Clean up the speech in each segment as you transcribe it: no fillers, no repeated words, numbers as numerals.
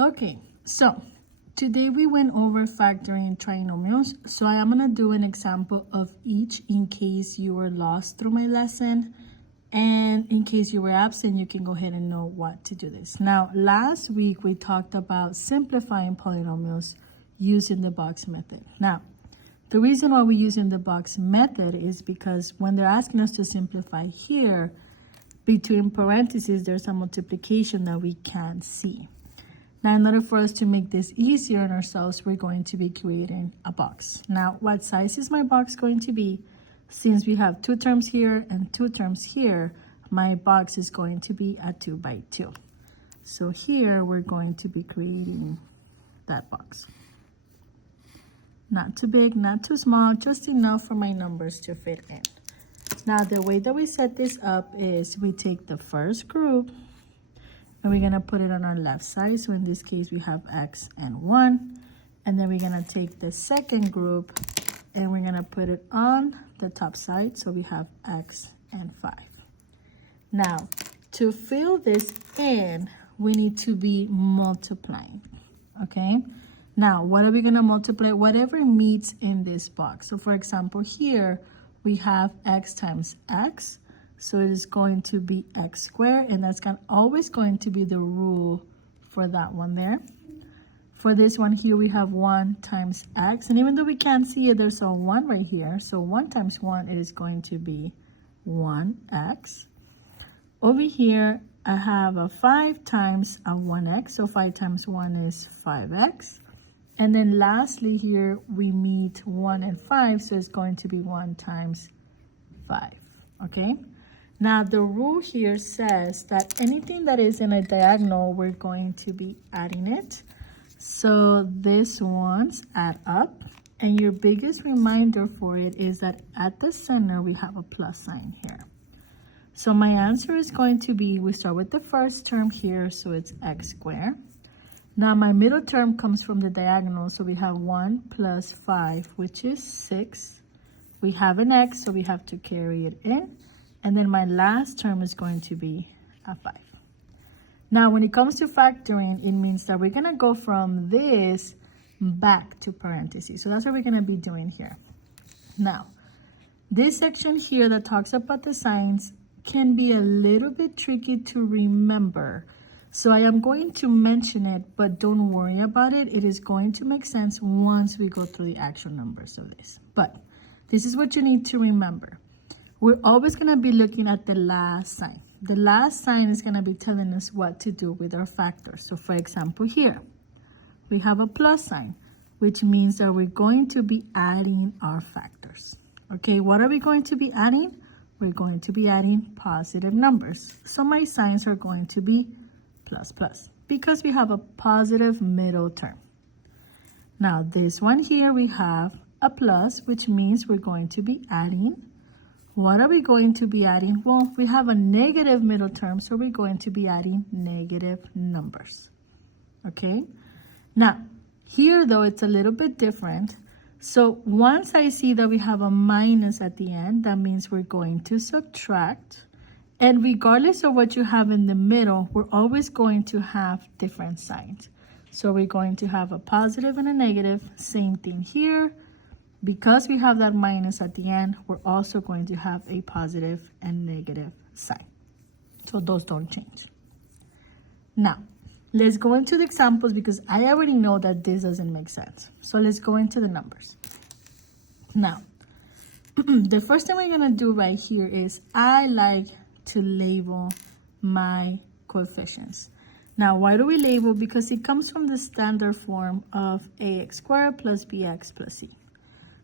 Okay, so today we went over factoring trinomials. So I am going to do an example of each in case you were lost through my lesson. And in case you were absent, you can go ahead and know what to do this. Now, last week we talked about simplifying polynomials using the box method. Now, the reason why we're using the box method is because when they're asking us to simplify here, between parentheses, there's a multiplication that we can't see. Now, in order for us to make this easier on ourselves, we're going to be creating a box. Now, what size is my box going to be? Since we have 2 terms here and 2 terms here, my box is going to be a 2 by 2. So here, we're going to be creating that box. Not too big, not too small, just enough for my numbers to fit in. Now, the way that we set this up is we take the first group, and we're gonna put it on our left side. So in this case, we have X and 1. And then we're gonna take the second group and we're gonna put it on the top side. So we have X and 5. Now, to fill this in, we need to be multiplying, okay? Now, what are we gonna multiply? Whatever meets in this box. So for example, here we have X times X. So it is going to be X squared, and that's always going to be the rule for that one there. For this one here, we have 1 times X, and even though we can't see it, there's a 1 right here. So 1 times 1, it is going to be 1X. Over here, I have a 5 times a 1X, so 5 times 1 is 5X. And then lastly here, we meet 1 and 5, so it's going to be 1 times 5, okay? Now, the rule here says that anything that is in a diagonal, we're going to be adding it. So this ones add up. And your biggest reminder for it is that at the center, we have a plus sign here. So my answer is going to be, we start with the first term here, so it's X squared. Now, my middle term comes from the diagonal, so we have 1 plus 5, which is 6. We have an X, so we have to carry it in. And then my last term is going to be a 5. Now, when it comes to factoring, it means that we're going to go from this back to parentheses. So that's what we're going to be doing here. Now, this section here that talks about the signs can be a little bit tricky to remember. So I am going to mention it, but don't worry about it. It is going to make sense once we go through the actual numbers of this. But this is what you need to remember. We're always going to be looking at the last sign. The last sign is going to be telling us what to do with our factors. So for example, here, we have a plus sign, which means that we're going to be adding our factors. Okay, what are we going to be adding? We're going to be adding positive numbers. So my signs are going to be plus, plus, because we have a positive middle term. Now, this one here, we have a plus, which means we're going to be adding. What are we going to be adding? Well, we have a negative middle term, so we're going to be adding negative numbers, okay? Now, here, though, it's a little bit different. So once I see that we have a minus at the end, that means we're going to subtract. And regardless of what you have in the middle, we're always going to have different signs. So we're going to have a positive and a negative, same thing here. Because we have that minus at the end, we're also going to have a positive and negative sign. So those don't change. Now, let's go into the examples because I already know that this doesn't make sense. So let's go into the numbers. Now, the first thing we're gonna do right here is I like to label my coefficients. Now, why do we label? Because it comes from the standard form of ax squared plus bx plus c.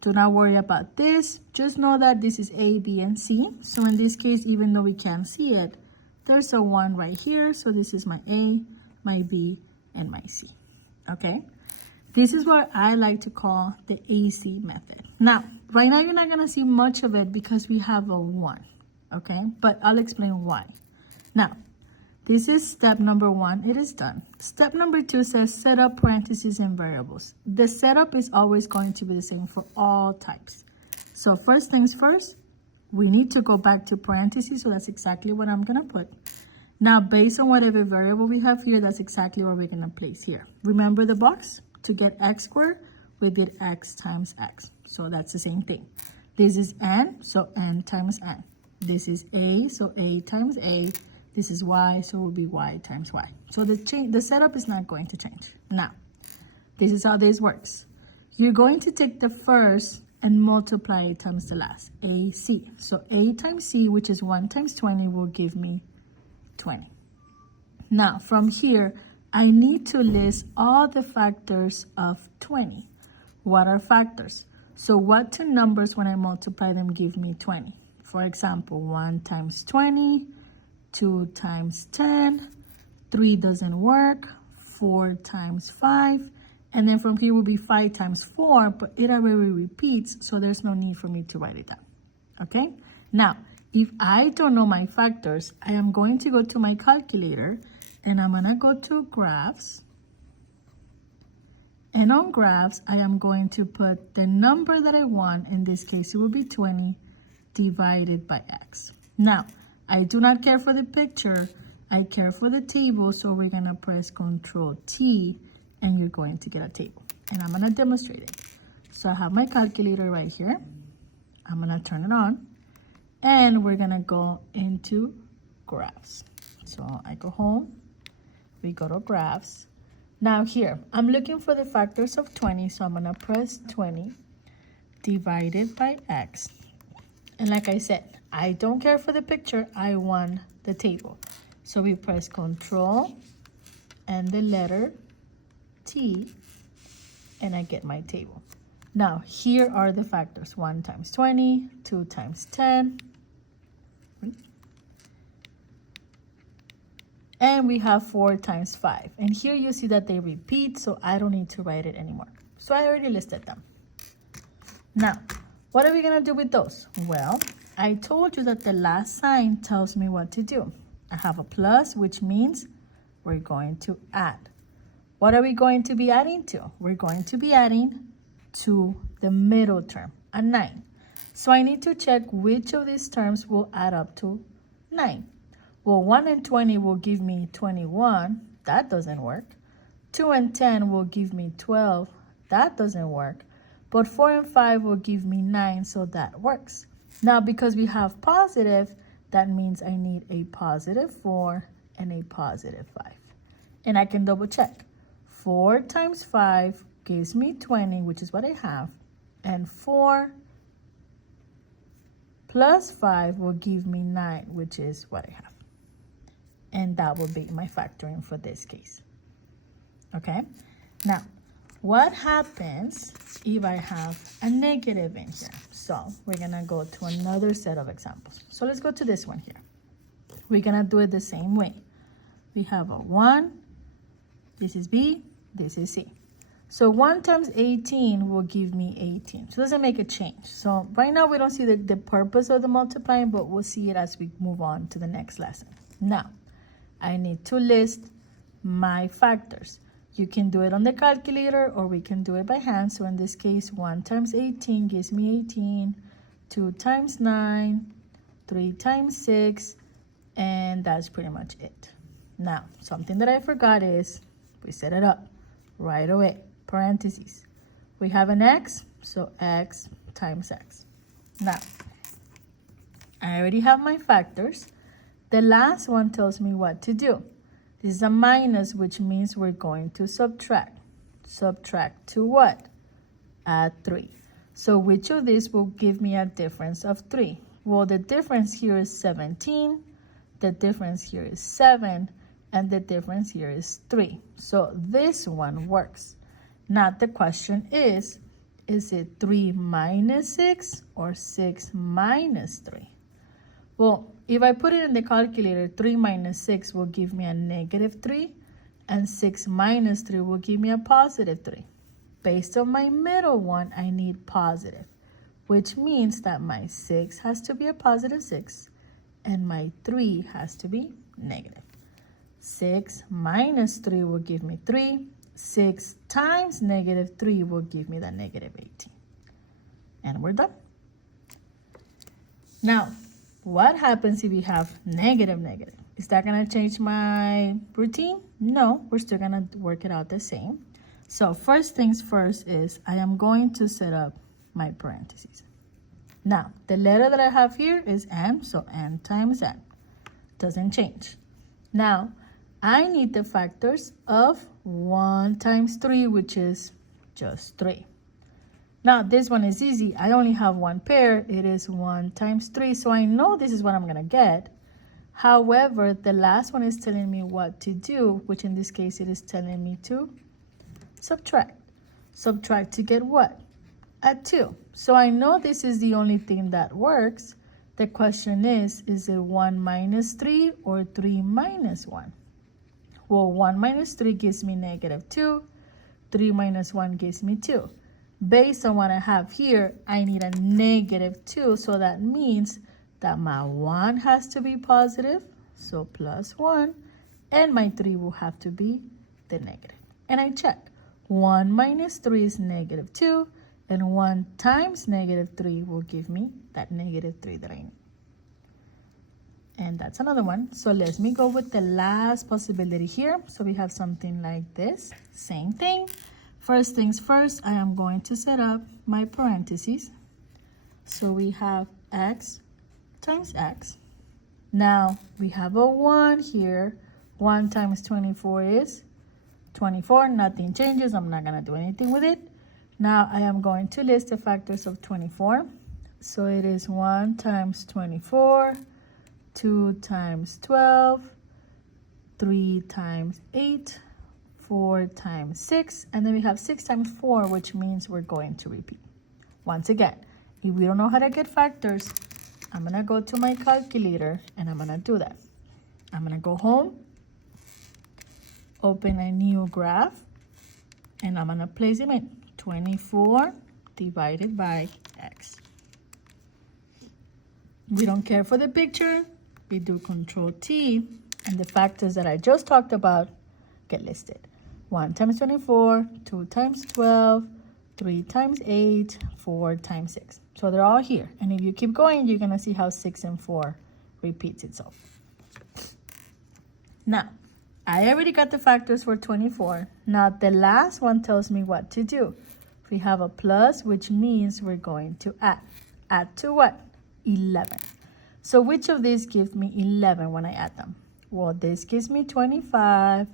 Do not worry about this. Just know that this is A, B, and C. So in this case, even though we can't see it, there's a 1 right here. So this is my A, my B, and my C. Okay? This is what I like to call the AC method. Now, right now, you're not going to see much of it because we have a 1. Okay? But I'll explain why. Now, this is step number 1. It is done. Step number 2 says set up parentheses and variables. The setup is always going to be the same for all types. So first things first, we need to go back to parentheses. So that's exactly what I'm going to put. Now, based on whatever variable we have here, that's exactly what we're going to place here. Remember the box? To get x squared, we did x times x. So that's the same thing. This is n, so n times n. This is a, so a times a. This is y, so it will be y times y. So the setup is not going to change. Now, this is how this works. You're going to take the first and multiply it times the last, AC. So A times C, which is 1 times 20, will give me 20. Now, from here, I need to list all the factors of 20. What are factors? So what two numbers, when I multiply them, give me 20? For example, 1 times 20, 2 times 10, 3 doesn't work, 4 times 5, and then from here will be 5 times 4, but it already repeats, so there's no need for me to write it down, okay? Now, if I don't know my factors, I am going to go to my calculator, and I'm gonna go to graphs, and on graphs, I am going to put the number that I want. In this case, it will be 20 divided by x. Now, I do not care for the picture, I care for the table, so we're gonna press Control T, and you're going to get a table. And I'm gonna demonstrate it. So I have my calculator right here. I'm gonna turn it on, and we're gonna go into graphs. So I go home, we go to graphs. Now here, I'm looking for the factors of 20, so I'm gonna press 20 divided by x. And like I said, I don't care for the picture, I want the table. So we press Control and the letter T, and I get my table. Now, here are the factors. 1 times 20, 2 times 10. And we have 4 times 5. And here you see that they repeat, so I don't need to write it anymore. So I already listed them. Now, what are we gonna do with those? Well, I told you that the last sign tells me what to do. I have a plus, which means we're going to add. What are we going to be adding to? We're going to be adding to the middle term, a 9. So I need to check which of these terms will add up to 9. Well, 1 and 20 will give me 21. That doesn't work. 2 and 10 will give me 12. That doesn't work. But 4 and 5 will give me 9, so that works. Now, because we have positive, that means I need a positive 4 and a positive 5. And I can double check. 4 times 5 gives me 20, which is what I have. And 4 plus 5 will give me 9, which is what I have. And that will be my factoring for this case. Okay? Now, what happens if I have a negative in here? So we're gonna go to another set of examples. So let's go to this one here. We're gonna do it the same way. We have a 1, this is B, this is C. So 1 times 18 will give me 18. So it doesn't make a change. So right now we don't see the purpose of the multiplying, but we'll see it as we move on to the next lesson. Now, I need to list my factors. You can do it on the calculator, or we can do it by hand. So in this case, 1 times 18 gives me 18, 2 times 9, 3 times 6, and that's pretty much it. Now, something that I forgot is we set it up right away. Parentheses. We have an x, so x times x. Now, I already have my factors. The last one tells me what to do. This is a minus, which means we're going to subtract. Subtract to what? Add 3. So which of these will give me a difference of 3? Well, the difference here is 17. The difference here is 7. And the difference here is 3. So this one works. Now the question is it 3 minus 6 or 6 minus 3? Well, if I put it in the calculator, 3 minus 6 will give me a negative 3, and 6 minus 3 will give me a positive 3. Based on my middle one, I need positive, which means that my 6 has to be a positive 6, and my 3 has to be negative. 6 minus 3 will give me 3. 6 times negative 3 will give me the negative 18. And we're done. Now, what happens if you have negative, negative? Is that gonna change my routine? No, we're still gonna work it out the same. So first things first is I am going to set up my parentheses. Now, the letter that I have here is n, so n times n. Doesn't change. Now, I need the factors of 1 times 3, which is just 3. Now, this one is easy. I only have one pair. It is 1 times 3, so I know this is what I'm going to get. However, the last one is telling me what to do, which in this case, it is telling me to subtract. Subtract to get what? Add 2. So I know this is the only thing that works. The question is it 1 minus 3 or 3 minus 1? Well, 1 minus 3 gives me negative 2. 3 minus 1 gives me 2. Based on what I have here, I need a negative 2. So that means that my 1 has to be positive, so plus 1. And my 3 will have to be the negative. And I check. 1 minus 3 is negative 2. And 1 times negative 3 will give me that negative 3 that I need. And that's another one. So let me go with the last possibility here. So we have something like this. Same thing. First things first, I am going to set up my parentheses. So we have x times x. Now we have a 1 here. 1 times 24 is 24. Nothing changes. I'm not going to do anything with it. Now I am going to list the factors of 24. So it is 1 times 24, 2 times 12, 3 times 8, 4 times 6, and then we have 6 times 4, which means we're going to repeat. Once again, if we don't know how to get factors, I'm going to go to my calculator and I'm going to do that. I'm going to go home, open a new graph, and I'm going to place them in. 24 divided by x. We don't care for the picture. We do Control T, and the factors that I just talked about get listed. 1 times 24, 2 times 12, 3 times 8, 4 times 6. So they're all here. And if you keep going, you're going to see how 6 and 4 repeats itself. Now, I already got the factors for 24. Now, the last one tells me what to do. We have a plus, which means we're going to add. Add to what? 11. So which of these gives me 11 when I add them? Well, this gives me 25.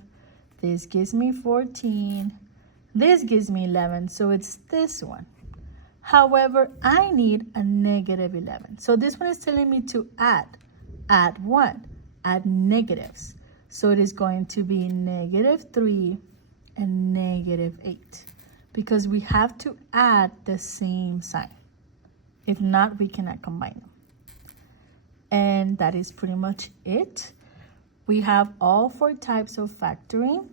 This gives me 14. This gives me 11, so it's this one. However, I need a negative 11. So this one is telling me to add. Add what? Add negatives. So it is going to be negative 3 and negative 8. Because we have to add the same sign. If not, we cannot combine them. And that is pretty much it. We have all 4 types of factoring,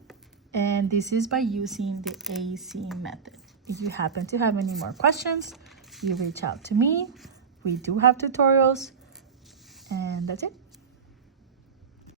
and this is by using the AC method. If you happen to have any more questions, you reach out to me. We do have tutorials, and that's it.